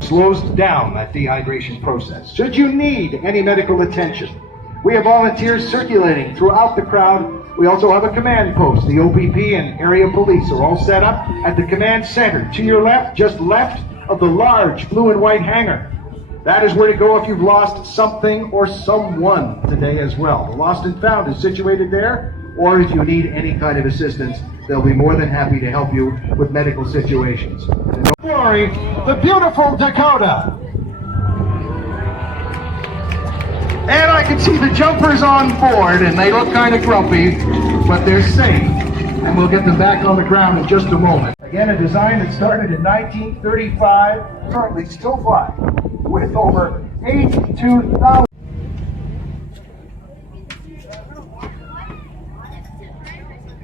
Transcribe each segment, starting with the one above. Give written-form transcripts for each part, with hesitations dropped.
slows down that dehydration process. Should you need any medical attention, we have volunteers circulating throughout the crowd. We also have a command post. The OPP and area police are all set up at the command center. To your left, just left of the large blue and white hangar. That is where to go if you've lost something or someone today as well. The lost and found is situated there, or if you need any kind of assistance, they'll be more than happy to help you with medical situations. Glory, the beautiful Dakota. And I can see the jumpers on board, and they look kind of grumpy, but they're safe. And we'll get them back on the ground in just a moment. Again, a design that started in 1935, currently still flying, with over 82,000.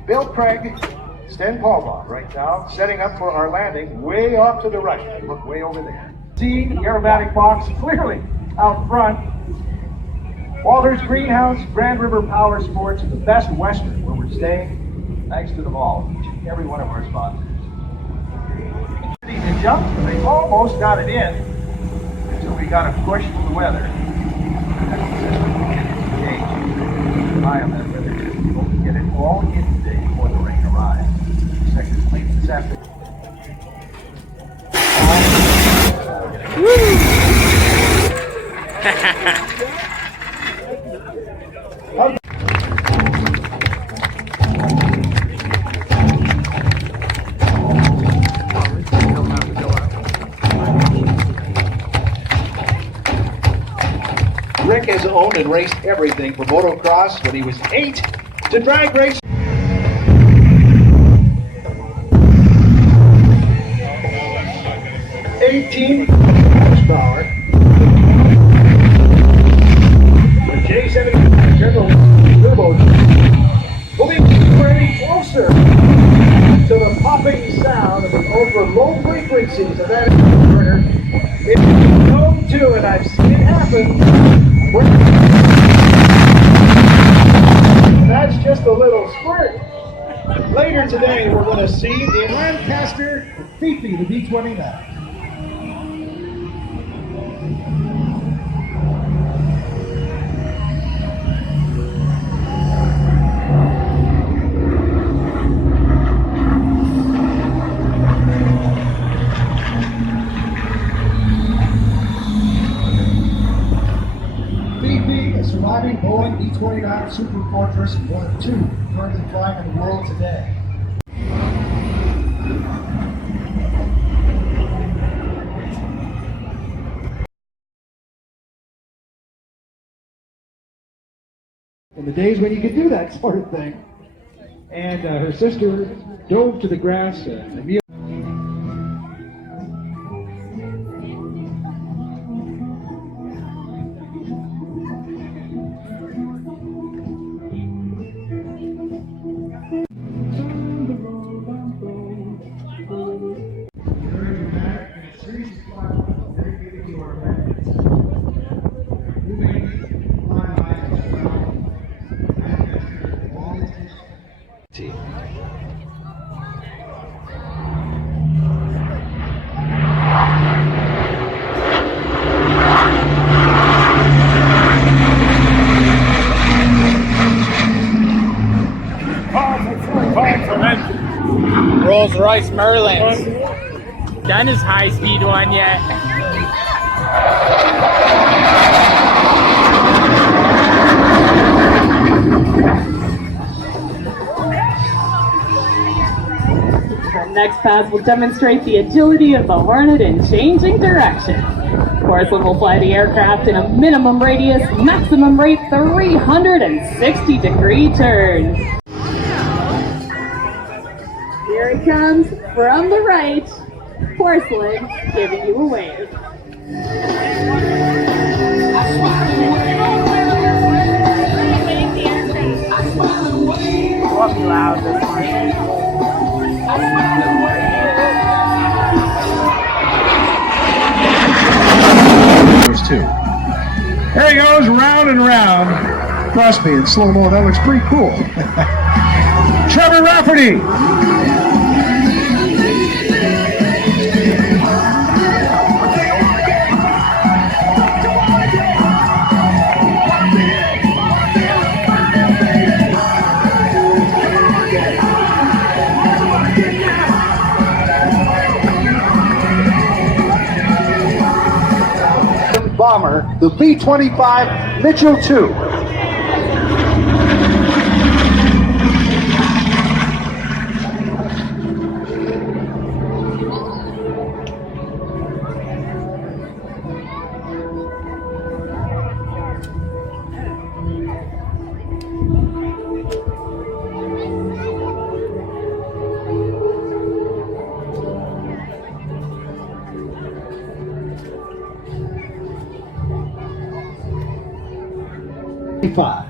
Bill Craig, Sten Paulbaugh right now, setting up for our landing way off to the right. Look way over there. See the aerobatic box clearly out front. Walter's Greenhouse, Grand River Power Sports, the Best Western, where we're staying. Thanks to them all, each and every one of our sponsors. To jump, but they almost got it in, so we got a push from the weather. We'll get it all in today before the rain arrives. Second late this afternoon. Rick has owned and raced everything from motocross when he was 8 to drag racing. 18 horsepower. The J70 turbo will be pretty closer to the popping sound of the ultra low frequencies of that inverter. It's known to, and I've seen it happen. That's just a little squirt. Later today, we're going to see the Lancaster Fifi, the B-29. Surviving Boeing B-29 Super Fortress, one of two currently flying in the world today. In the days when you could do that sort of thing. And her sister dove to the grass immediately. Rolls-Royce Merlins. Done his high-speed one yet. The next pass will demonstrate the agility of the Hornet in changing direction. Porcelain will fly the aircraft in a minimum radius, maximum rate 360-degree turns. Here it comes from the right, Porcelain giving you a wave. What's loud this morning? Those two. There he goes, round and round. Trust me, in slow-mo, that looks pretty cool. Trevor Rafferty. bomber, the B-25 Mitchell II. Five.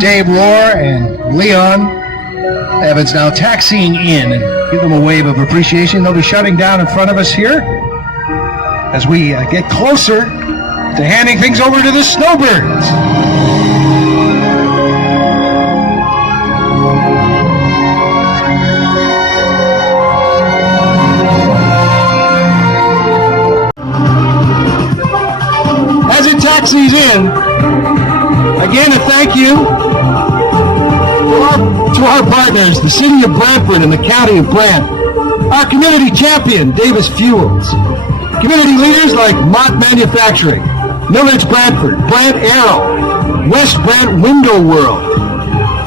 Dave Rohr and Leon Evans now taxiing in, and give them a wave of appreciation. They'll be shutting down in front of us here as we get closer to handing things over to the Snowbirds. As it taxis in, again a thank you to our partners, the City of Brantford and the County of Brant, our community champion, Davis Fuels, community leaders like Mott Manufacturing, Milledge Brantford, Brant Aero, West Brant Window World,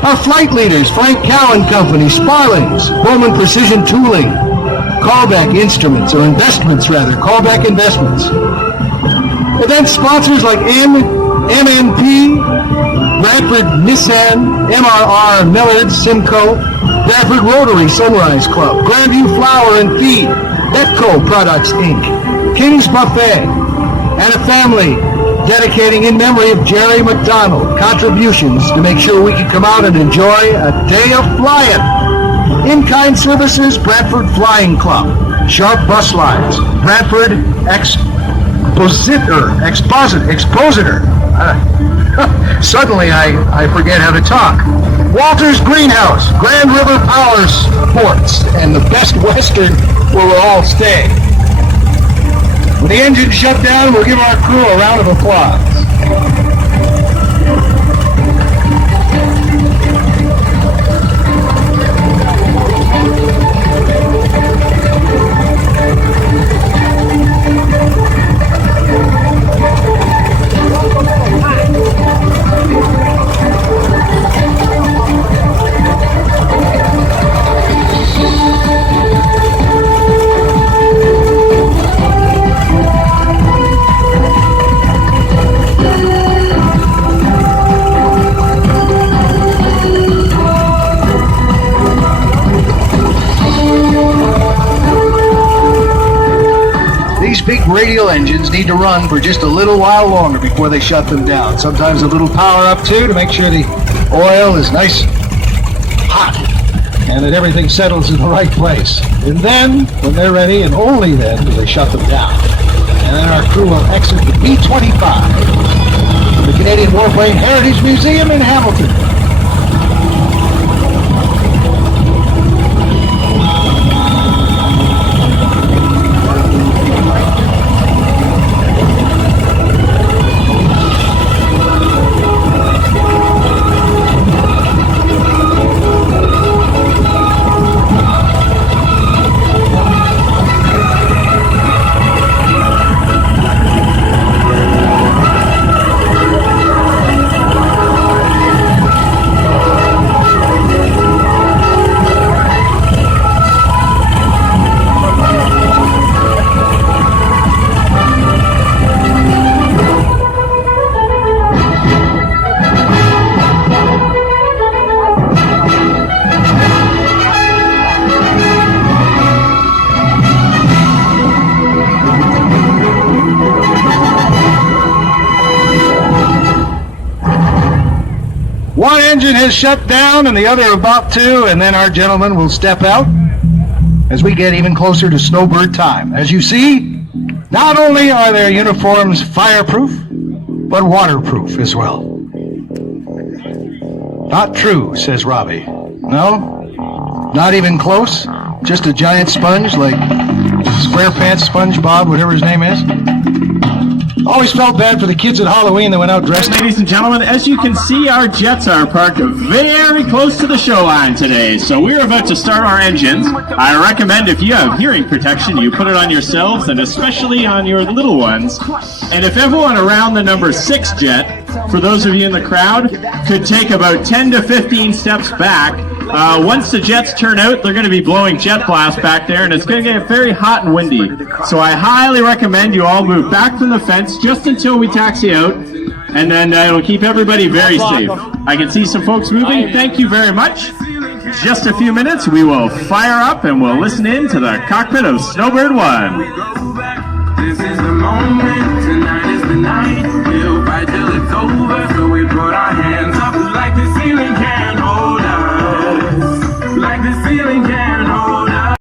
our flight leaders, Frank Cowan Company, Sparlings, Bowman Precision Tooling, Callback Instruments, or Investments rather, Callback Investments. Event sponsors like MNP, Brantford Nissan, MRR, Millard, Simcoe, Brantford Rotary Sunrise Club, Grandview Flour and Feed, Betco Products Inc., King's Buffet, and a family dedicating in memory of Jerry McDonald contributions to make sure we could come out and enjoy a day of flying. In-kind services, Brantford Flying Club, Sharp Bus Lines, Brantford Expositor. Suddenly I forget how to talk. Walters Greenhouse, Grand River Power Sports, and the Best Western where we'll all stay. When the engine shut down, we'll give our crew a round of applause. These big radial engines need to run for just a little while longer before they shut them down. Sometimes a little power up too to make sure the oil is nice hot and that everything settles in the right place. And then, when they're ready, and only then, do they shut them down. And then our crew will exit the B-25, the Canadian Warplane Heritage Museum in Hamilton. One engine has shut down and the other about to, and then our gentlemen will step out as we get even closer to snowbird time. As you see, not only are their uniforms fireproof, but waterproof as well. Not true, says Robbie. No, not even close. Just a giant sponge like SquarePants, SpongeBob, whatever his name is. Always felt bad for the kids at Halloween that went out dressed. Ladies and gentlemen, as you can see, our jets are parked very close to the show line today. So we're about to start our engines. I recommend if you have hearing protection, you put it on yourselves and especially on your little ones. And if everyone around the number 6 jet, for those of you in the crowd, could take about 10 to 15 steps back. Once the jets turn out, they're going to be blowing jet blast back there, and it's going to get very hot and windy. So I highly recommend you all move back from the fence just until we taxi out, and then it'll keep everybody very safe. I can see some folks moving. Thank you very much. Just a few minutes, we will fire up and we'll listen in to the cockpit of Snowbird 1. This is the moment, tonight is the night. We'll fight till it's over, so we put our hands up like the ceiling can't hold us. Like the ceiling can't hold us.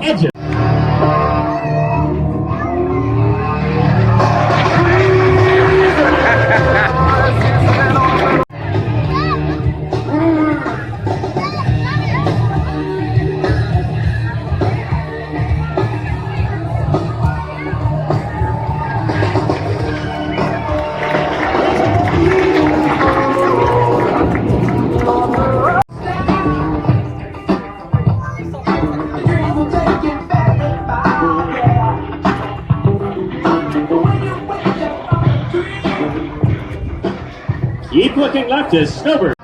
Edges. Keep looking left as Snowbird.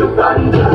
Everybody